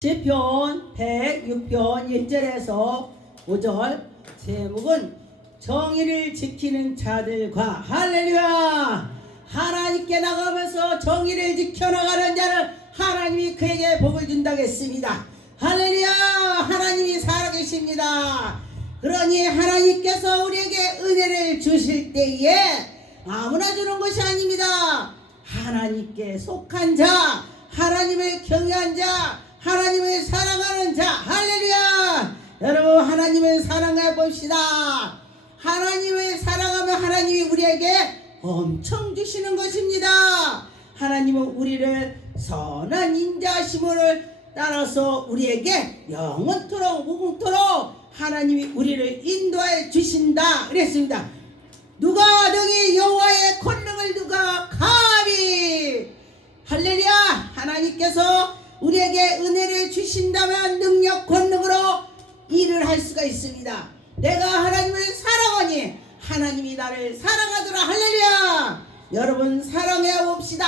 시편 106편 1절에서 5절 제목은 정의를 지키는 자들과 할렐루야. 하나님께 나가면서 정의를 지켜나가는 자는 하나님이 그에게 복을 준다고 했습니다. 할렐루야. 하나님이 살아계십니다. 그러니 하나님께서 우리에게 은혜를 주실 때에 아무나 주는 것이 아닙니다. 하나님께 속한 자, 하나님을 경외한 자, 하나님을 사랑하는 자, 할렐루야. 여러분, 하나님을 사랑해 봅시다. 하나님을 사랑하면 하나님이 우리에게 엄청 주시는 것입니다. 하나님은 우리를 선한 인자하심을 따라서 우리에게 영원토록 무궁토록 하나님이 우리를 인도해 주신다 그랬습니다. 누가 능히 여호와의 권능을 누가 감히. 할렐루야. 하나님께서 우리에게 은혜를 주신다면 능력 권능으로 일을 할 수가 있습니다. 내가 하나님을 사랑하니 하나님이 나를 사랑하더라. 할렐루야. 여러분, 사랑해 봅시다.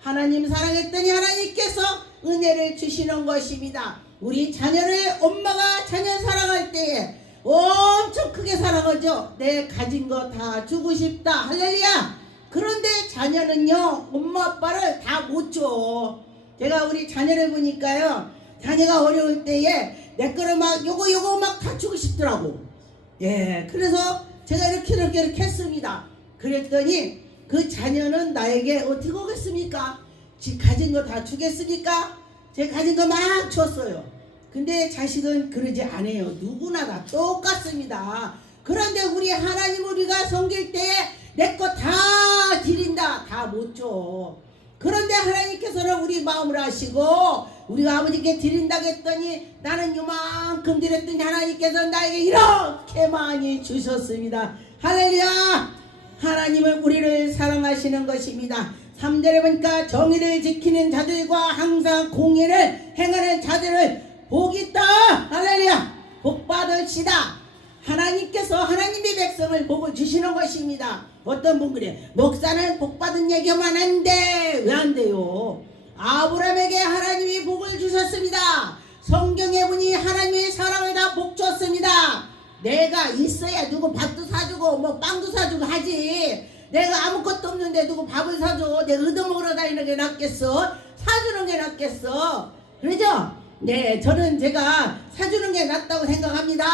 하나님 사랑했더니 하나님께서 은혜를 주시는 것입니다. 우리 자녀를 엄마가 자녀 사랑할 때에 엄청 크게 사랑하죠. 내 가진 거 다 주고 싶다. 할렐루야. 그런데 자녀는요, 엄마 아빠를 다 못 줘. 제가 우리 자녀를 보니까요, 자녀가 어려울 때에 내 거를 막 요거 막 다 주고 싶더라고. 예, 그래서 제가 이렇게 했습니다. 그랬더니 그 자녀는 나에게 어떻게 오겠습니까? 지 가진 거 다 주겠습니까? 제 가진 거 막 줬어요. 근데 자식은 그러지 않아요. 누구나 다 똑같습니다. 그런데 우리 하나님 우리가 섬길 때에 내 거 다 드린다. 다 못 줘. 그런데 하나님께서는 우리 마음을 아시고 우리가 아버지께 드린다고 했더니 나는 요만큼 드렸더니 하나님께서 나에게 이렇게 많이 주셨습니다. 할렐루야. 하나님은 우리를 사랑하시는 것입니다. 3절에 보니까 정의를 지키는 자들과 항상 공의를 행하는 자들을 복이 있다. 할렐루야. 복 받으시다. 하나님께서 하나님의 백성을 복을 주시는 것입니다. 어떤 분 그래, 목사는 복 받은 얘기만 하는데 왜 안 돼요? 아브라함에게 하나님이 복을 주셨습니다. 성경에 보니 하나님의 사람을 다 복 줬습니다. 내가 있어야 누구 밥도 사주고 뭐 빵도 사주고 하지. 내가 아무것도 없는데 누구 밥을 사줘? 내가 얻어먹으러 다니는 게 낫겠어? 사주는 게 낫겠어? 그러죠? 네, 저는 제가 사주는 게 낫다고 생각합니다.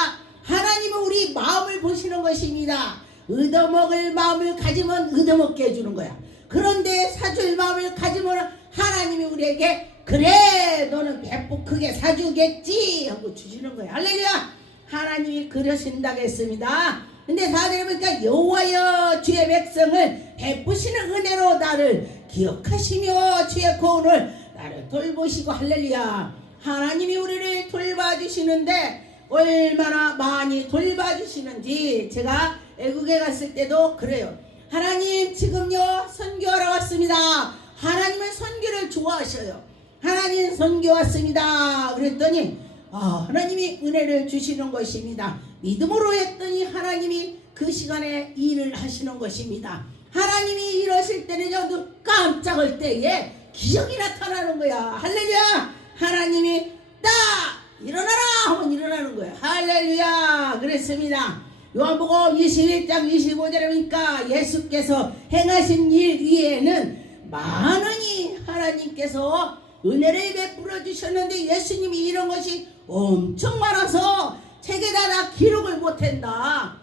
하나님은 우리 마음을 보시는 것입니다. 얻어먹을 마음을 가지면 얻어먹게 해주는 거야. 그런데 사줄 마음을 가지면 하나님이 우리에게 그래 너는 배꼽 크게 사주겠지 하고 주시는 거야. 할렐루야. 하나님이 그러신다고 했습니다. 근데 4절에 보니까 여호와여 주의 백성을 베푸시는 은혜로 나를 기억하시며 주의 고은을 나를 돌보시고. 할렐루야. 하나님이 우리를 돌봐주시는데 얼마나 많이 돌봐주시는지 제가 애국에 갔을 때도 그래요. 하나님 지금요 선교하러 왔습니다. 하나님은 선교를 좋아하셔요. 하나님 선교 왔습니다. 그랬더니 하나님이 은혜를 주시는 것입니다. 믿음으로 했더니 하나님이 그 시간에 일을 하시는 것입니다. 하나님이 이러실 때는요 눈 깜짝할 때에 기적이 나타나는 거야. 할렐루야. 하나님이 딱 일어나라 하면 일어나는 거예요. 할렐루야. 그랬습니다. 요한복음 21장 25절에 보니까 예수께서 행하신 일 위에는 많으니 하나님께서 은혜를 베풀어 주셨는데 예수님이 이런 것이 엄청 많아서 책에다 다 기록을 못한다.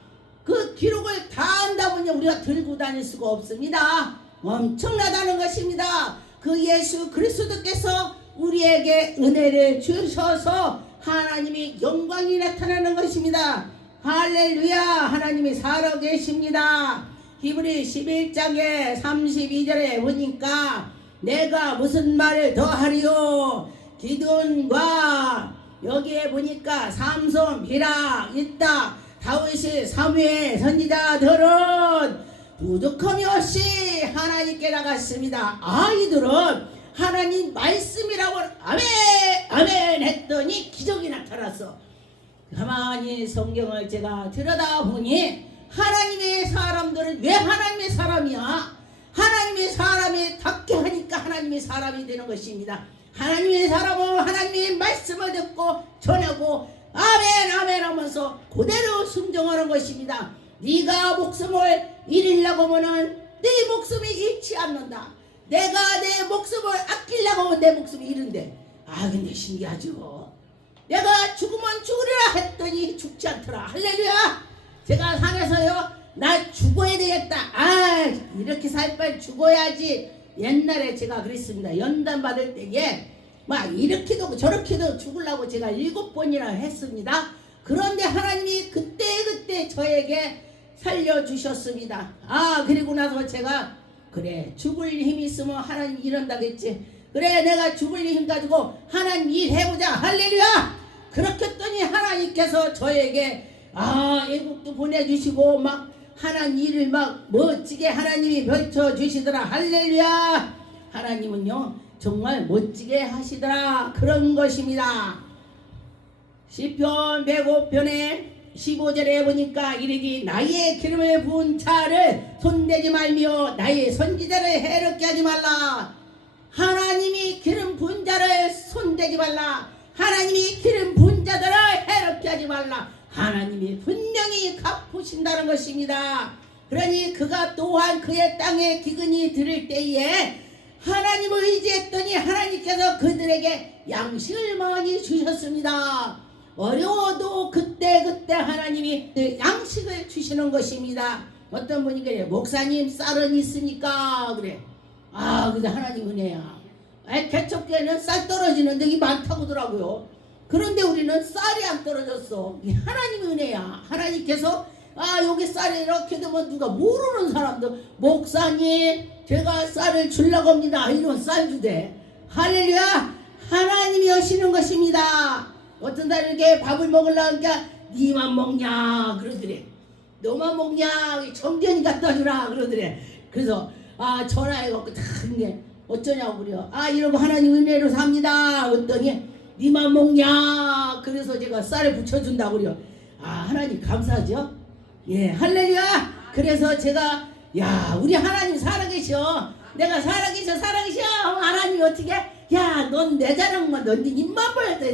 그 기록을 다 한다면요 우리가 들고 다닐 수가 없습니다. 엄청나다는 것입니다. 그 예수 그리스도께서 우리에게 은혜를 주셔서 하나님이 영광이 나타나는 것입니다. 할렐루야. 하나님이 살아계십니다. 히브리 11장에 32절에 보니까 내가 무슨 말을 더하리요. 기드온과 여기에 보니까 삼손 비락 있다. 다윗이 사무엘 선지자들은 부족함이 없이 하나님께 나갔습니다. 아이들은 하나님 말씀이라고 아멘 아멘 했더니 기적이 나타났어. 가만히 성경을 제가 들여다보니 하나님의 사람들은 왜 하나님의 사람이야? 하나님의 사람이 닿게 하니까 하나님의 사람이 되는 것입니다. 하나님의 사람은 하나님의 말씀을 듣고 전하고 아멘 아멘 하면서 그대로 순종하는 것입니다. 네가 목숨을 잃으려고 하면은 네 목숨이 잃지 않는다. 내가 내 목숨을 아끼려고 하면 내 목숨이 잃은데, 근데 신기하죠. 내가 죽으면 죽으리라 했더니 죽지 않더라. 할렐루야. 제가 산에서요, 나 죽어야 되겠다. 이렇게 살 바에 죽어야지. 옛날에 제가 그랬습니다. 연단 받을 때에 막 이렇게도 저렇게도 죽으려고 제가 7번이나 했습니다. 그런데 하나님이 그때 저에게 살려주셨습니다. 그리고 나서 제가 그래, 죽을 힘이 있으면 하나님 이런다겠지. 그래, 내가 죽을 힘 가지고 하나님 일해보자. 할렐루야. 그렇게 했더니 하나님께서 저에게 애국도 보내주시고 막 하나님 일을 막 멋지게 하나님이 펼쳐주시더라. 할렐루야. 하나님은요 정말 멋지게 하시더라. 그런 것입니다. 시편 105편에 15절에 보니까 이르기 나의 기름을 부은 차를 손대지 말며 나의 선지자를 해롭게 하지 말라. 하나님이 기름 부은 자를 손대지 말라. 하나님이 기름 부은 자들을 해롭게 하지 말라. 하나님이 분명히 갚으신다는 것입니다. 그러니 그가 또한 그의 땅에 기근이 들을 때에 하나님을 의지했더니 하나님께서 그들에게 양식을 많이 주셨습니다. 어려워도 그때 하나님이 양식을 주시는 것입니다. 어떤 분이 그래, 목사님 쌀은 있습니까? 그래. 근데 하나님 은혜야. 개척교회는 쌀 떨어지는 데이 많다고 하더라고요. 그런데 우리는 쌀이 안 떨어졌어. 하나님 은혜야. 하나님께서 여기 쌀이 이렇게 되면 누가 모르는 사람들, 목사님 제가 쌀을 주려고 합니다. 이런 쌀 주대. 할렐루야. 하나님이 하시는 것입니다. 어떤 날 이렇게 밥을 먹으려니까 니만 먹냐 그러더래. 너만 먹냐 정전이 갖다 주라 그러더래. 그래서 전화해갖고 다 이게 어쩌냐고 그래요. 이러고 하나님 은혜로 삽니다. 그랬더니 니만 먹냐. 그래서 제가 쌀을 붙여준다고 그래요. 하나님 감사하죠. 예, 할렐루야. 그래서 제가 우리 하나님 살아계셔. 내가 살아계셔. 하나님이 어떻게? 넌 내 자랑만, 넌 입만 벌렸다.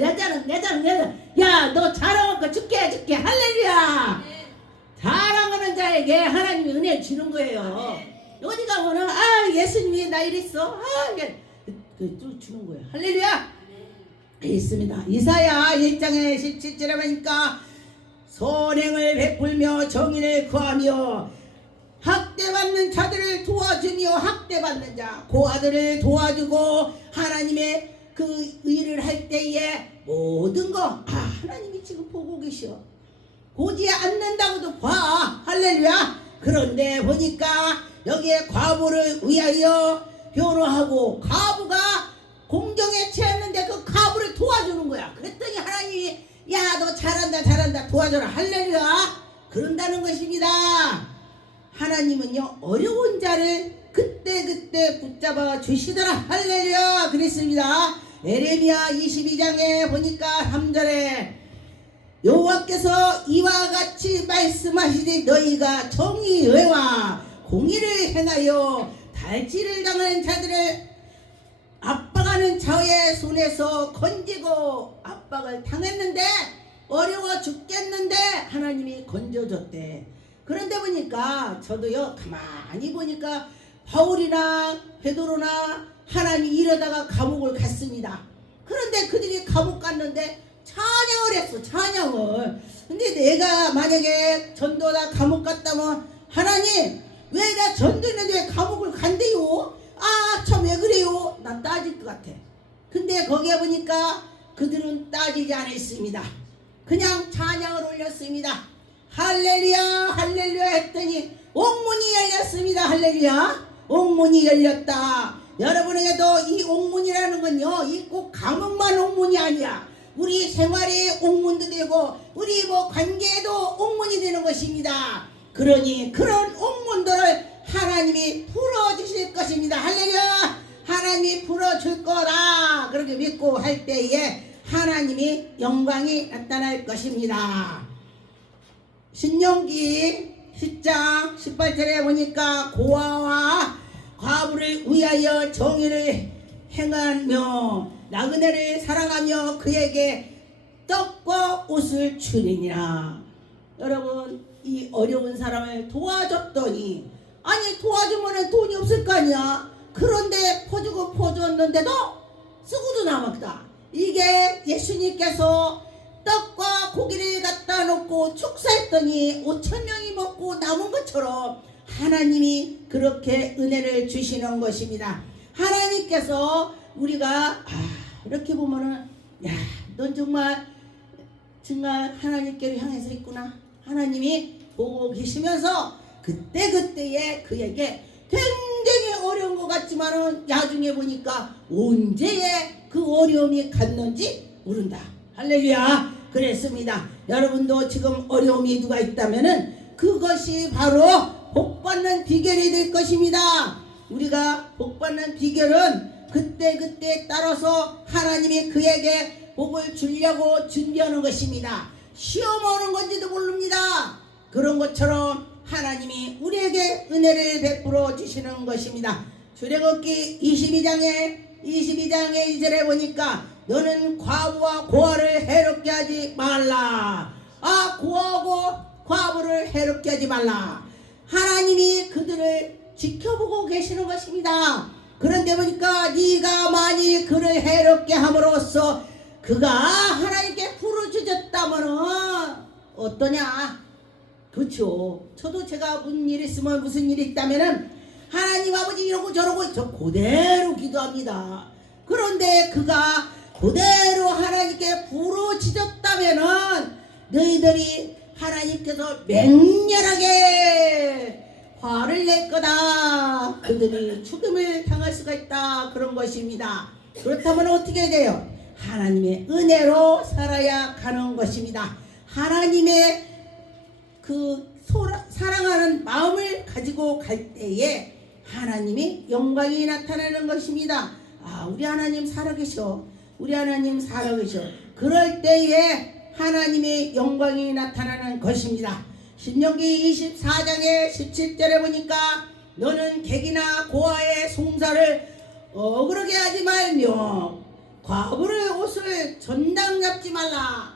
내 자랑. 너 자랑하고 줄게. 할렐루야. 자랑하는 자에게 하나님이 은혜 주는 거예요. 어디 가면은 예수님이 나 이랬어. 또 주는 거예요. 할렐루야. 있습니다. 이사야 1장에 17절에 보니까 선행을 베풀며 정의를 구하며 학대받는 자들을 도와주며 학대받는 자 고아들을 도와주고 하나님의 그 일을 할 때에 모든 거 하나님이 지금 보고 계셔. 보지 않는다고도 봐. 할렐루야. 그런데 보니까 여기에 과부를 위하여 변호하고 과부가 공경에 처했는데 그 과부를 도와주는 거야. 그랬더니 하나님이 너 잘한다 도와줘라. 할렐루야. 그런다는 것입니다. 하나님은요 어려운 자를 그때 붙잡아 주시더라. 할렐루야. 그랬습니다. 에레미야 22장에 보니까 3절에 여호와께서 이와 같이 말씀하시되 너희가 정의와 공의를 행하여 달지를 당하는 자들을 압박하는 자의 손에서 건지고 압박을 당했는데 어려워 죽겠는데 하나님이 건져줬대. 그런데 보니까 저도요 가만히 보니까 바울이나 베드로나 하나님이 이러다가 감옥을 갔습니다. 그런데 그들이 감옥 갔는데 찬양을 했어. 찬양을. 근데 내가 만약에 전도나 감옥 갔다면 하나님 왜 나 전도했는데 왜 감옥을 간대요? 참 왜 그래요? 난 따질 것 같아. 근데 거기에 보니까 그들은 따지지 않았습니다. 그냥 찬양을 올렸습니다. 할렐루야 했더니 옥문이 열렸습니다. 할렐루야. 옥문이 열렸다. 여러분에게도 이 옥문이라는 건요 이 꼭 감옥만 옥문이 아니야. 우리 생활의 옥문도 되고 우리 관계에도 옥문이 되는 것입니다. 그러니 그런 옥문들을 하나님이 풀어주실 것입니다. 할렐루야. 하나님이 풀어줄 거다. 그렇게 믿고 할 때에 하나님이 영광이 나타날 것입니다. 신명기 10장 18절에 보니까 고아와 과부를 위하여 정의를 행하며 나그네를 사랑하며 그에게 떡과 옷을 주리니라. 여러분, 이 어려운 사람을 도와줬더니, 아니 도와주면 돈이 없을 거 아니야. 그런데 퍼주고 퍼줬는데도 쓰고도 남았다. 이게 예수님께서 떡과 고기를 갖다 놓고 축사했더니 5,000명이 먹고 남은 것처럼 하나님이 그렇게 은혜를 주시는 것입니다. 하나님께서 우리가 이렇게 보면은, 야, 넌 정말 하나님께로 향해서 있구나. 하나님이 보고 계시면서 그때그때에 그에게 굉장히 어려운 것 같지만은 나중에 보니까 언제에 그 어려움이 갔는지 모른다. 할렐루야. 그랬습니다. 여러분도 지금 어려움이 누가 있다면은 그것이 바로 복받는 비결이 될 것입니다. 우리가 복받는 비결은 그때 따라서 하나님이 그에게 복을 주려고 준비하는 것입니다. 시험 오는 건지도 모릅니다. 그런 것처럼 하나님이 우리에게 은혜를 베풀어 주시는 것입니다. 출애굽기 22장에 2절에 보니까 너는 과부와 고아를 해롭게 하지 말라. 고아하고 과부를 해롭게 하지 말라. 하나님이 그들을 지켜보고 계시는 것입니다. 그런데 보니까 네가 많이 그를 해롭게 함으로써 그가 하나님께 부르짖었다면은 어떠냐? 그렇죠. 저도 제가 무슨 일 있으면 무슨 일이 있다면은 하나님 아버지 이러고 저러고 저 그대로 기도합니다. 그런데 그가 그대로 하나님께 부르짖었다면은 너희들이 하나님께서 맹렬하게 화를 낼 거다. 그들이 죽음을 당할 수가 있다. 그런 것입니다. 그렇다면 어떻게 돼요? 하나님의 은혜로 살아야 가는 것입니다. 하나님의 그 사랑하는 마음을 가지고 갈 때에 하나님이 영광이 나타나는 것입니다. 우리 하나님 살아계셔. 우리 하나님 살아계셔. 그럴 때에 하나님의 영광이 나타나는 것입니다. 신명기 24장의 17절에 보니까 너는 객이나 고아의 송사를 억울하게 하지 말며 과부의 옷을 전당 잡지 말라.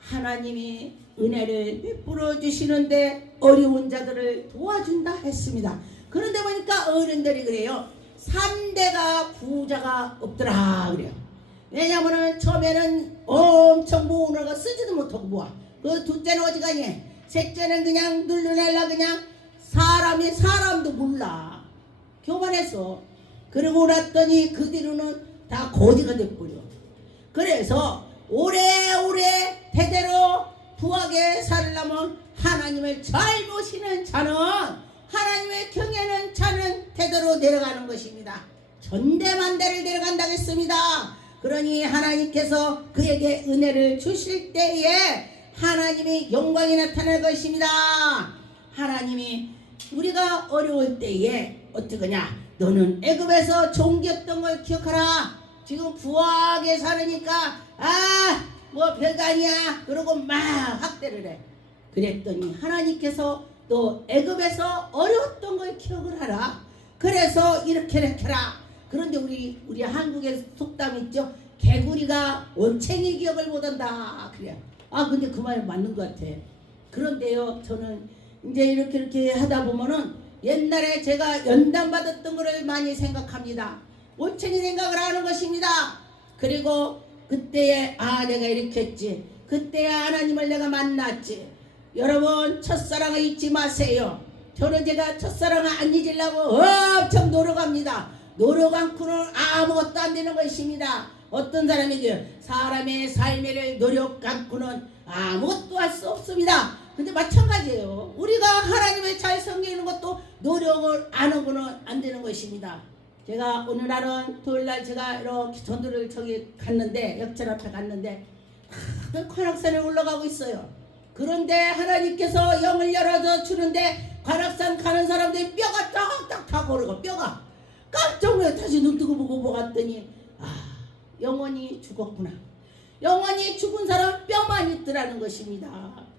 하나님이 은혜를 베풀어 주시는데 어려운 자들을 도와준다 했습니다. 그런데 보니까 어른들이 그래요. 3대가 부자가 없더라 그래요. 왜냐면은 처음에는 엄청 모으느라고 쓰지도 못하고 모아. 그 둘째는 어지간히, 셋째는 그냥 눌러낼라 그냥 사람도 몰라. 교만해서. 그러고 났더니 그 뒤로는 다 거지가 돼버려. 그래서 오래오래 대대로 부하게 살려면 하나님을 잘 모시는 자는, 하나님을 경외하는 자는 대대로 내려가는 것입니다. 전대만대를 내려간다고 했습니다. 그러니 하나님께서 그에게 은혜를 주실 때에 하나님의 영광이 나타날 것입니다. 하나님이 우리가 어려울 때에 어떡하냐? 너는 애굽에서 종기였던 걸 기억하라. 지금 부하게 살으니까 뭐 별거 아니야 그러고 막 학대를 해. 그랬더니 하나님께서 또 애굽에서 어려웠던 걸 기억을 하라. 그래서 이렇게 해라. 그런데 우리 한국에 속담 있죠. 개구리가 원챙이 기억을 못한다 그래요. 근데 그 말 맞는 것 같아. 그런데요, 저는 이제 이렇게 하다 보면은 옛날에 제가 연단 받았던 거를 많이 생각합니다. 원챙이 생각을 하는 것입니다. 그리고 그때에 내가 이렇게 했지. 그때에 하나님을 내가 만났지. 여러분, 첫사랑을 잊지 마세요. 저는 제가 첫사랑을 안 잊으려고 엄청 노력합니다. 노력 않고는 아무것도 안 되는 것입니다. 어떤 사람이죠? 사람의 삶을 노력 않고는 아무것도 할 수 없습니다. 근데 마찬가지예요. 우리가 하나님을 잘 섬기는 것도 노력을 안 하고는 안 되는 것입니다. 제가 오늘날은 토요일날 제가 이렇게 전도를 갔는데, 역전 앞에 갔는데 관악산에 올라가고 있어요. 그런데 하나님께서 영을 열어줘 주는데 관악산 가는 사람들이 뼈가 딱딱 다 고르고 뼈가 깜짝 놀라 다시 눈 뜨고 보고 보았더니 영원히 죽었구나. 영원히 죽은 사람 뼈만 있더라는 것입니다.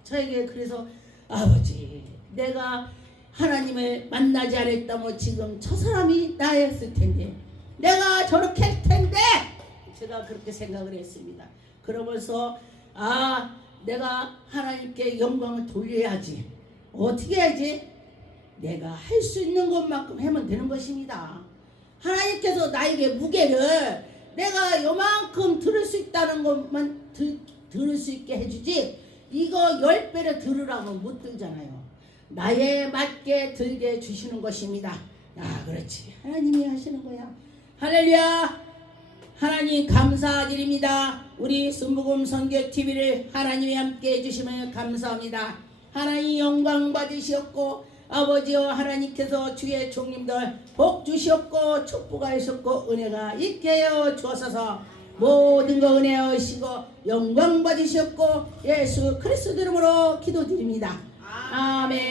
저에게 그래서 아버지, 내가 하나님을 만나지 않았다면 지금 저 사람이 나였을 텐데, 내가 저렇게 할 텐데 제가 그렇게 생각을 했습니다. 그러면서 내가 하나님께 영광을 돌려야지. 어떻게 해야지? 내가 할 수 있는 것만큼 하면 되는 것입니다. 하나님께서 나에게 무게를 내가 요만큼 들을 수 있다는 것만 들을 수 있게 해주지, 이거 10배를 들으라면 못 들잖아요. 나에 맞게 들게 해주시는 것입니다. 그렇지. 하나님이 하시는 거야. 할렐루야. 하나님 감사드립니다. 우리 순복음 선교TV를 하나님이 함께 해주시면 감사합니다. 하나님 영광 받으시옵고, 아버지여 하나님께서 주의 종님들 복 주시옵고 축복하셨고 은혜가 있게 하여 주옵소서. 모든 거 은혜하시고 영광 받으시옵고 예수 그리스도 이름으로 기도드립니다. 아멘.